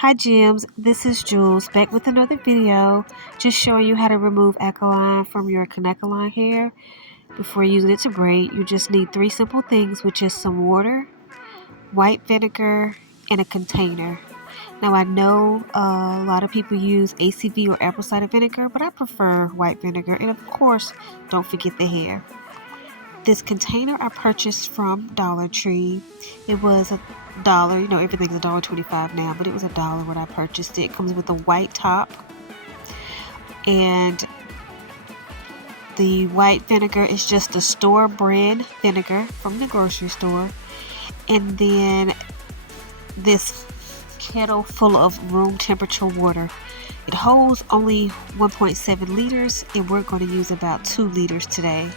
Hi Gems, this is Jules back with another video just showing you how to remove alkaline from your Kanekalon hair. Before using it to braid, you just need three simple things, which is some water, white vinegar, and a container. Now I know a lot of people use ACV or apple cider vinegar, but I prefer white vinegar, and of course don't forget the hair. This container I purchased from Dollar Tree. It was $1. You know, everything's $1.25 now, but it was $1 when I purchased it. It comes with a white top, and the white vinegar is just a store brand vinegar from the grocery store. And then this kettle full of room temperature water. It holds only 1.7 liters, and we're going to use about 2 liters today.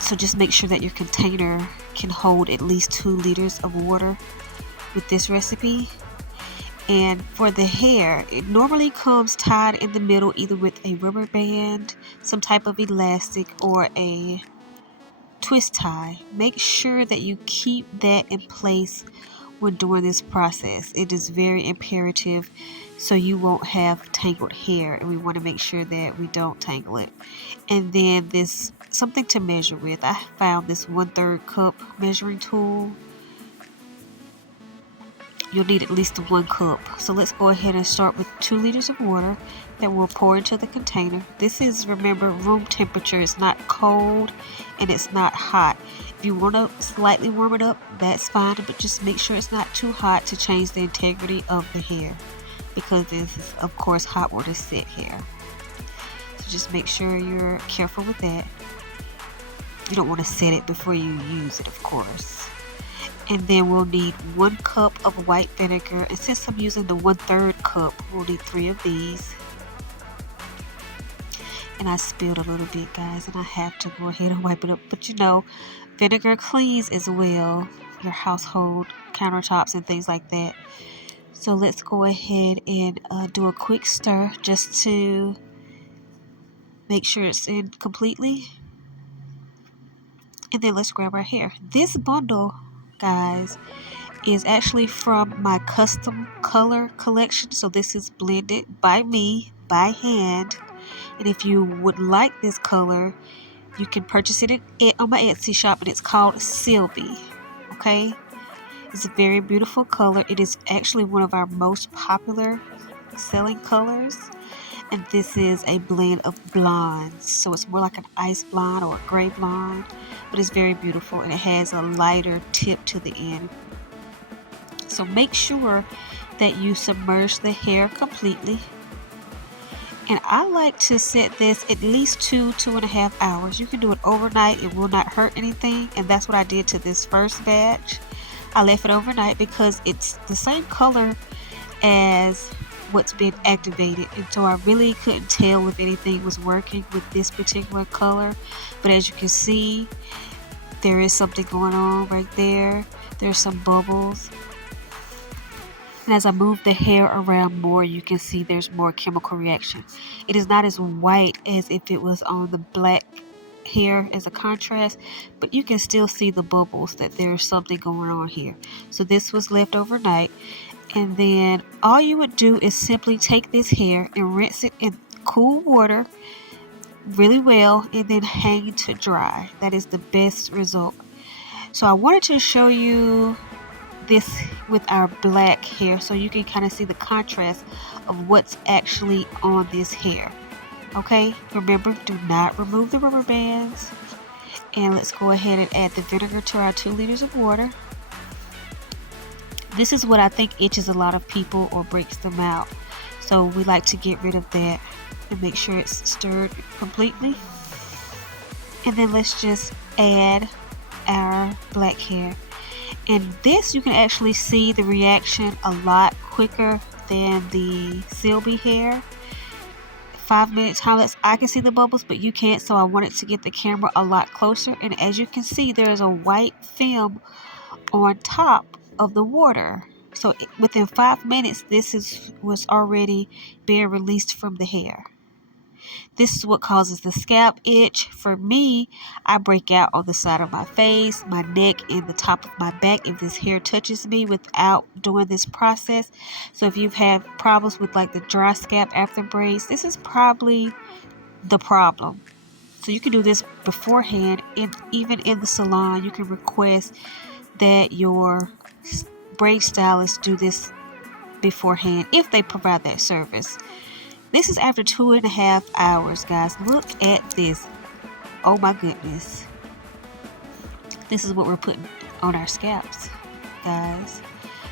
So just make sure that your container can hold at least 2 liters of water with this recipe. And for the hair, it normally comes tied in the middle either with a rubber band, some type of elastic, or a twist tie. Make sure that you keep that in place when doing this process. It is very imperative so you won't have tangled hair, and we want to make sure that we don't tangle it. And then this something to measure with. I found this 1/3 cup measuring tool. You'll need at least 1 cup. So let's go ahead and start with 2 liters of water that we'll pour into the container. This is, remember, room temperature. It's not cold and it's not hot. If you want to slightly warm it up, that's fine, but just make sure it's not too hot to change the integrity of the hair, because this is, of course, hot water set hair. So just make sure you're careful with that. You don't want to set it before you use it, of course. And then we'll need 1 cup of white vinegar. And since I'm using the 1/3 cup, we'll need 3 of these. And I spilled a little bit, guys, and I have to go ahead and wipe it up. But you know, vinegar cleans as well your household countertops and things like that. So let's go ahead and do a quick stir just to make sure it's in completely. And then let's grab our hair. This bundle, guys, is actually from my custom color collection. So this is blended by me by hand. And if you would like this color, you can purchase it on my Etsy shop, and it's called Sylvie. Okay, it's a very beautiful color. It is actually one of our most popular selling colors. And this is a blend of blondes, so it's more like an ice blonde or a gray blonde, but it's very beautiful, and it has a lighter tip to the end. So make sure that you submerge the hair completely. And I like to set this at least 2.5 hours. You can do it overnight, it will not hurt anything, and that's what I did to this first batch. I left it overnight because it's the same color as what's been activated, and so I really couldn't tell if anything was working with this particular color. But as you can see, there is something going on right there. There's some bubbles, and as I move the hair around more, you can see there's more chemical reaction. It is not as white as if it was on the black hair as a contrast, but you can still see the bubbles, that there's something going on here. So this was left overnight. And then all you would do is simply take this hair and rinse it in cool water really well, and then hang to dry. That is the best result. So I wanted to show you this with our black hair so you can kind of see the contrast of what's actually on this hair. Okay, remember, do not remove the rubber bands. And let's go ahead and add the vinegar to our 2 liters of water. This is what I think itches a lot of people or breaks them out. So we like to get rid of that and make sure it's stirred completely. And then let's just add our black hair. And this, you can actually see the reaction a lot quicker than the Sylvie hair. 5 minutes time lapse, I can see the bubbles, but you can't, so I wanted to get the camera a lot closer. And as you can see, there is a white film on top of the water. So within 5 minutes, this was already being released from the hair. This is what causes the scalp itch. For me, I break out on the side of my face, my neck, and the top of my back if this hair touches me without doing this process. So if you've had problems with like the dry scalp after braids, this is probably the problem. So you can do this beforehand, and even in the salon, you can request that your braid stylist do this beforehand if they provide that service. This is after 2.5 hours, guys. Look at this. Oh my goodness. This is what we're putting on our scalps, guys.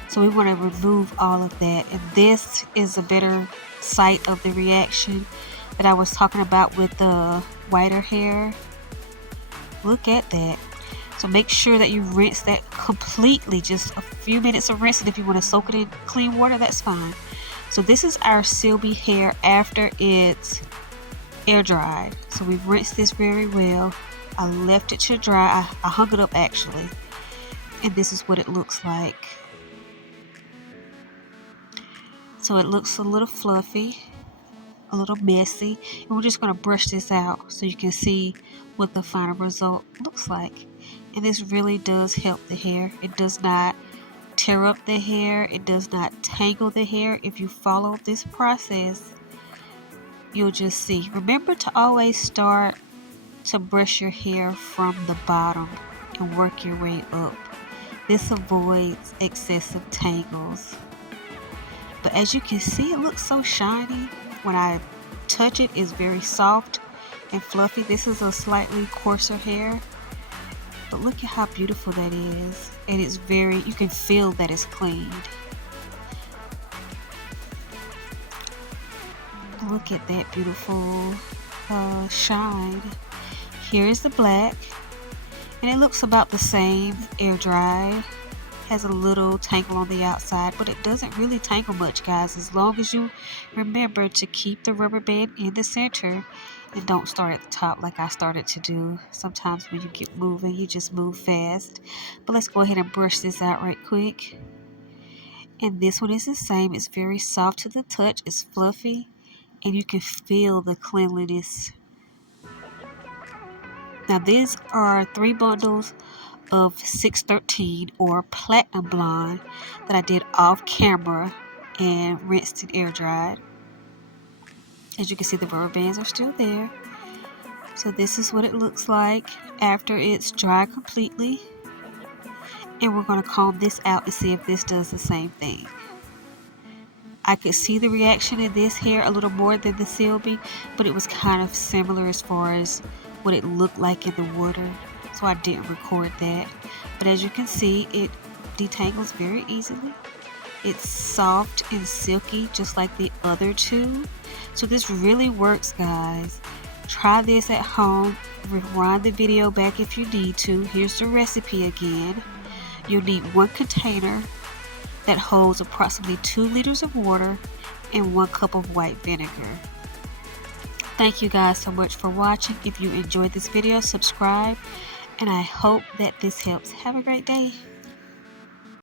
So we want to remove all of that. And this is a better sight of the reaction that I was talking about with the whiter hair. Look at that. So make sure that you rinse that completely. Just a few minutes of rinsing. If you want to soak it in clean water, that's fine. So this is our silby hair after it's air dried. So we've rinsed this very well. I left it to dry. I hung it up actually. And this is what it looks like. So it looks a little fluffy, a little messy. And we're just going to brush this out so you can see what the final result looks like. And this really does help the hair. It does not tear up the hair. It does not tangle the hair. If you follow this process, you'll just see. Remember to always start to brush your hair from the bottom and work your way up. This avoids excessive tangles. But as you can see, it looks so shiny. When I touch it, it's very soft and fluffy. This is a slightly coarser hair. But look at how beautiful that is. And it's very, you can feel that it's cleaned. Look at that beautiful shine. Here is the black. And it looks about the same, air dry. Has a little tangle on the outside, but it doesn't really tangle much, guys, as long as you remember to keep the rubber band in the center and don't start at the top like I started to do. Sometimes when you get moving, you just move fast. But let's go ahead and brush this out right quick. And this one is the same. It's very soft to the touch. It's fluffy, and you can feel the cleanliness. Now these are 3 bundles of 613 or platinum blonde that I did off camera and rinsed and air dried. As you can see, the rubber bands are still there. So this is what it looks like after it's dried completely. And we're going to comb this out and see if this does the same thing. I could see the reaction in this hair a little more than the silby, but it was kind of similar as far as what it looked like in the water. So I didn't record that. But as you can see, it detangles very easily. It's soft and silky just like the other two. So this really works, guys. Try this at home. Rewind the video back if you need to. Here's the recipe again. You'll need 1 container that holds approximately 2 liters of water and 1 cup of white vinegar. Thank you guys so much for watching. If you enjoyed this video, subscribe. And I hope that this helps. Have a great day.